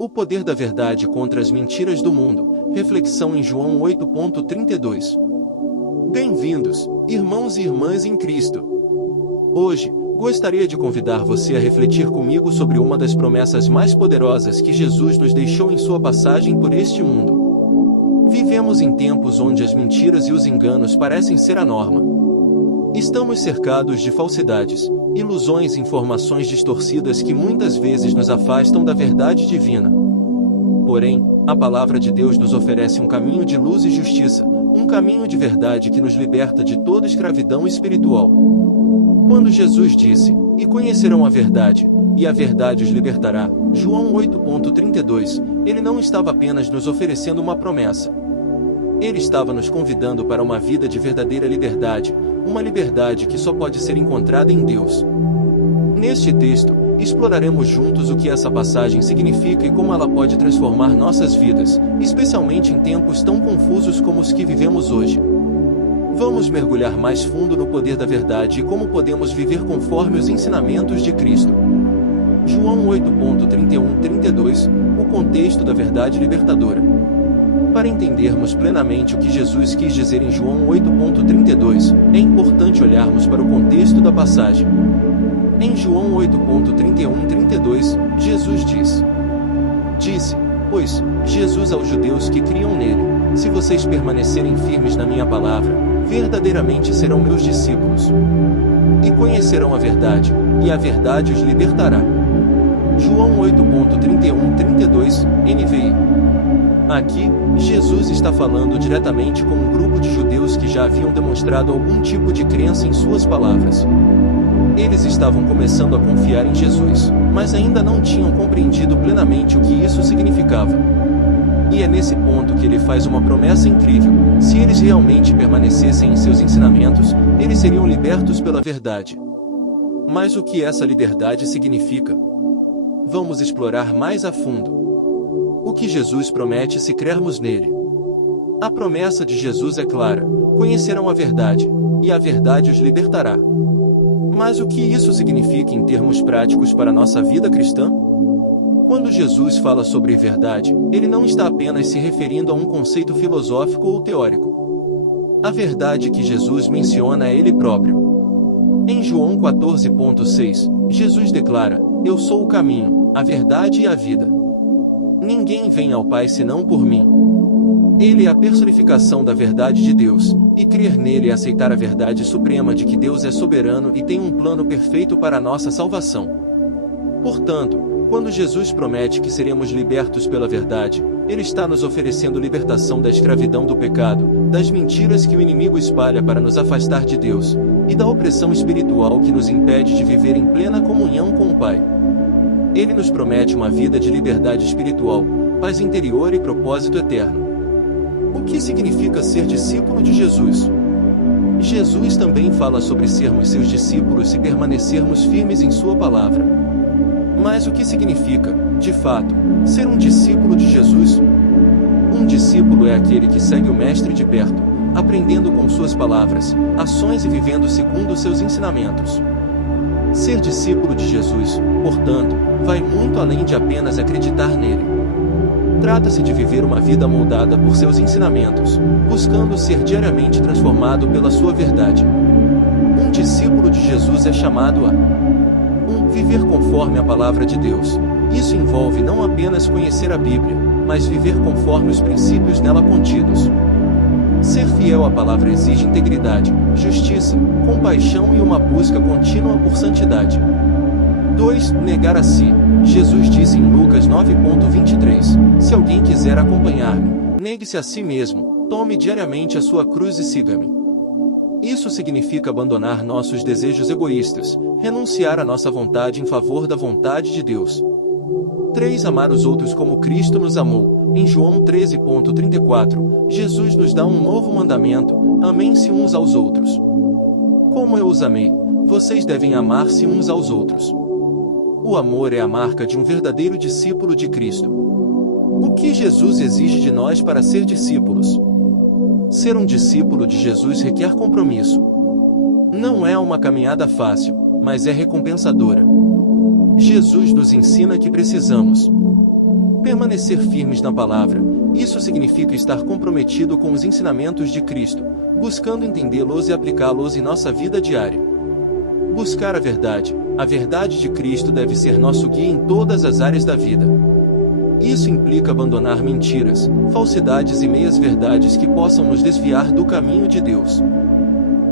O poder da verdade contra as mentiras do mundo. Reflexão em João 8.32. Bem-vindos, irmãos e irmãs em Cristo. Hoje, gostaria de convidar você a refletir comigo sobre uma das promessas mais poderosas que Jesus nos deixou em sua passagem por este mundo. Vivemos em tempos onde as mentiras e os enganos parecem ser a norma. Estamos cercados de falsidades, ilusões e informações distorcidas que muitas vezes nos afastam da verdade divina. Porém, a palavra de Deus nos oferece um caminho de luz e justiça, um caminho de verdade que nos liberta de toda escravidão espiritual. Quando Jesus disse, "E conhecerão a verdade, e a verdade os libertará", João 8.32, ele não estava apenas nos oferecendo uma promessa. Ele estava nos convidando para uma vida de verdadeira liberdade, uma liberdade que só pode ser encontrada em Deus. Neste texto, exploraremos juntos o que essa passagem significa e como ela pode transformar nossas vidas, especialmente em tempos tão confusos como os que vivemos hoje. Vamos mergulhar mais fundo no poder da verdade e como podemos viver conforme os ensinamentos de Cristo. João 8.31-32, o contexto da verdade libertadora. Para entendermos plenamente o que Jesus quis dizer em João 8.32, é importante olharmos para o contexto da passagem. Em João 8.31-32, Jesus disse, pois, Jesus aos judeus que criam nele, "Se vocês permanecerem firmes na minha palavra, verdadeiramente serão meus discípulos. E conhecerão a verdade, e a verdade os libertará." João 8.31-32, NVI. Aqui, Jesus está falando diretamente com um grupo de judeus que já haviam demonstrado algum tipo de crença em suas palavras. Eles estavam começando a confiar em Jesus, mas ainda não tinham compreendido plenamente o que isso significava. E é nesse ponto que ele faz uma promessa incrível: se eles realmente permanecessem em seus ensinamentos, eles seriam libertos pela verdade. Mas o que essa liberdade significa? Vamos explorar mais a fundo. O que Jesus promete se crermos nele? A promessa de Jesus é clara: conhecerão a verdade, e a verdade os libertará. Mas o que isso significa em termos práticos para a nossa vida cristã? Quando Jesus fala sobre verdade, ele não está apenas se referindo a um conceito filosófico ou teórico. A verdade que Jesus menciona é ele próprio. Em João 14.6, Jesus declara: "Eu sou o caminho, a verdade e a vida. Ninguém vem ao Pai senão por mim." Ele é a personificação da verdade de Deus, e crer nele é aceitar a verdade suprema de que Deus é soberano e tem um plano perfeito para a nossa salvação. Portanto, quando Jesus promete que seremos libertos pela verdade, ele está nos oferecendo libertação da escravidão do pecado, das mentiras que o inimigo espalha para nos afastar de Deus, e da opressão espiritual que nos impede de viver em plena comunhão com o Pai. Ele nos promete uma vida de liberdade espiritual, paz interior e propósito eterno. O que significa ser discípulo de Jesus? Jesus também fala sobre sermos seus discípulos se permanecermos firmes em sua palavra. Mas o que significa, de fato, ser um discípulo de Jesus? Um discípulo é aquele que segue o Mestre de perto, aprendendo com suas palavras, ações e vivendo segundo seus ensinamentos. Ser discípulo de Jesus, portanto, vai muito além de apenas acreditar nele. Trata-se de viver uma vida moldada por seus ensinamentos, buscando ser diariamente transformado pela sua verdade. Um discípulo de Jesus é chamado a viver conforme a palavra de Deus. Isso envolve não apenas conhecer a Bíblia, mas viver conforme os princípios nela contidos. Ser fiel à palavra exige integridade, justiça, compaixão e uma busca contínua por santidade. 2. Negar a si. Jesus disse em Lucas 9.23, "Se alguém quiser acompanhar-me, negue-se a si mesmo, tome diariamente a sua cruz e siga-me." Isso significa abandonar nossos desejos egoístas, renunciar à nossa vontade em favor da vontade de Deus. 3. Amar os outros como Cristo nos amou. Em João 13.34, Jesus nos dá um novo mandamento: amem-se uns aos outros. Como eu os amei, vocês devem amar-se uns aos outros. O amor é a marca de um verdadeiro discípulo de Cristo. O que Jesus exige de nós para ser discípulos? Ser um discípulo de Jesus requer compromisso. Não é uma caminhada fácil, mas é recompensadora. Jesus nos ensina que precisamos Permanecer firmes na palavra, isso significa estar comprometido com os ensinamentos de Cristo, buscando entendê-los e aplicá-los em nossa vida diária. Buscar a verdade de Cristo deve ser nosso guia em todas as áreas da vida. Isso implica abandonar mentiras, falsidades e meias-verdades que possam nos desviar do caminho de Deus.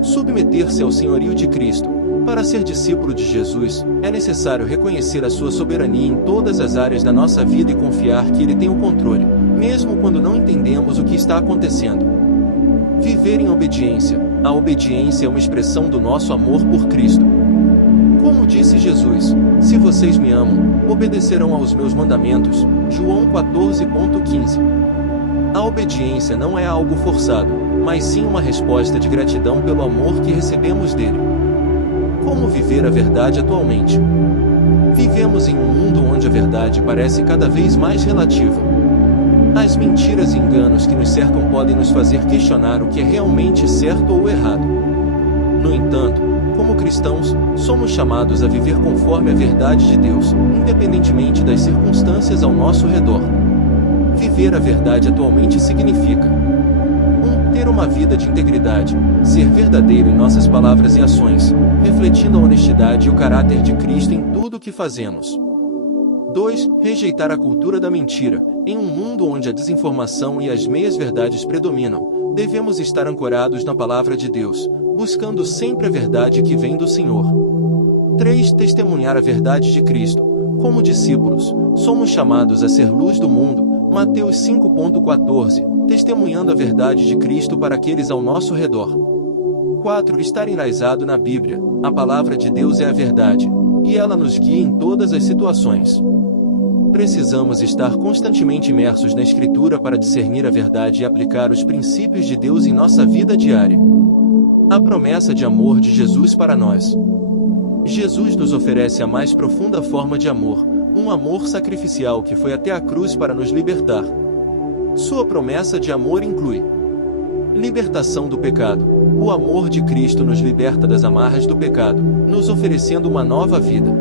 Submeter-se ao senhorio de Cristo. Para ser discípulo de Jesus, é necessário reconhecer a sua soberania em todas as áreas da nossa vida e confiar que Ele tem o controle, mesmo quando não entendemos o que está acontecendo. Viver em obediência. A obediência é uma expressão do nosso amor por Cristo. Como disse Jesus, se vocês me amam, obedecerão aos meus mandamentos. João 14,15. A obediência não é algo forçado, mas sim uma resposta de gratidão pelo amor que recebemos dele. Como viver a verdade atualmente? Vivemos em um mundo onde a verdade parece cada vez mais relativa. As mentiras e enganos que nos cercam podem nos fazer questionar o que é realmente certo ou errado. No entanto, como cristãos, somos chamados a viver conforme a verdade de Deus, independentemente das circunstâncias ao nosso redor. Viver a verdade atualmente significa: 1. Ter uma vida de integridade, ser verdadeiro em nossas palavras e ações, refletindo a honestidade e o caráter de Cristo em tudo o que fazemos. 2. Rejeitar a cultura da mentira. Em um mundo onde a desinformação e as meias-verdades predominam, devemos estar ancorados na palavra de Deus, buscando sempre a verdade que vem do Senhor. 3. Testemunhar a verdade de Cristo. Como discípulos, somos chamados a ser luz do mundo. Mateus 5,14, testemunhando a verdade de Cristo para aqueles ao nosso redor. 4. Estar enraizado na Bíblia. A palavra de Deus é a verdade, e ela nos guia em todas as situações. Precisamos estar constantemente imersos na Escritura para discernir a verdade e aplicar os princípios de Deus em nossa vida diária. A promessa de amor de Jesus para nós. Jesus nos oferece a mais profunda forma de amor, um amor sacrificial que foi até a cruz para nos libertar. Sua promessa de amor inclui libertação do pecado. O amor de Cristo nos liberta das amarras do pecado, nos oferecendo uma nova vida.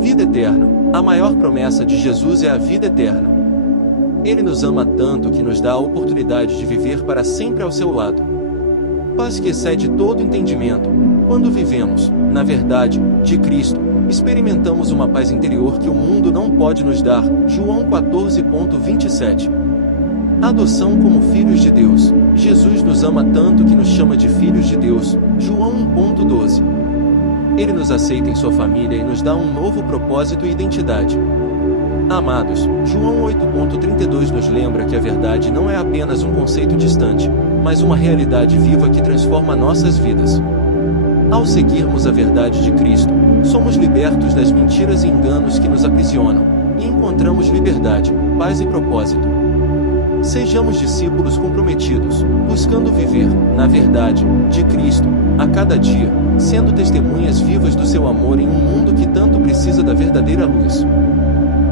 Vida eterna. A maior promessa de Jesus é a vida eterna. Ele nos ama tanto que nos dá a oportunidade de viver para sempre ao seu lado. Paz que excede todo entendimento. Quando vivemos, na verdade, de Cristo, experimentamos uma paz interior que o mundo não pode nos dar. João 14,27. Adoção como filhos de Deus. Jesus nos ama tanto que nos chama de filhos de Deus. João 1,12. Ele nos aceita em sua família e nos dá um novo propósito e identidade. Amados, João 8,32 nos lembra que a verdade não é apenas um conceito distante, mas uma realidade viva que transforma nossas vidas. Ao seguirmos a verdade de Cristo, somos libertos das mentiras e enganos que nos aprisionam, e encontramos liberdade, paz e propósito. Sejamos discípulos comprometidos, buscando viver, na verdade, de Cristo, a cada dia, sendo testemunhas vivas do seu amor em um mundo que tanto precisa da verdadeira luz.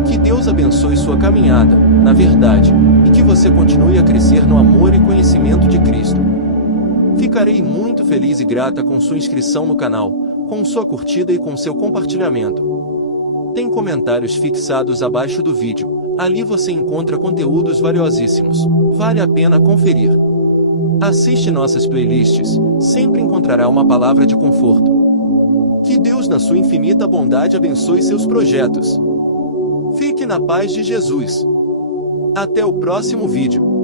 Que Deus abençoe sua caminhada, na verdade, e que você continue a crescer no amor e conhecimento de Cristo. Ficarei muito feliz e grata com sua inscrição no canal, com sua curtida e com seu compartilhamento. Tem comentários fixados abaixo do vídeo. Ali você encontra conteúdos valiosíssimos. Vale a pena conferir. Assiste nossas playlists, sempre encontrará uma palavra de conforto. Que Deus na sua infinita bondade abençoe seus projetos. Fique na paz de Jesus. Até o próximo vídeo.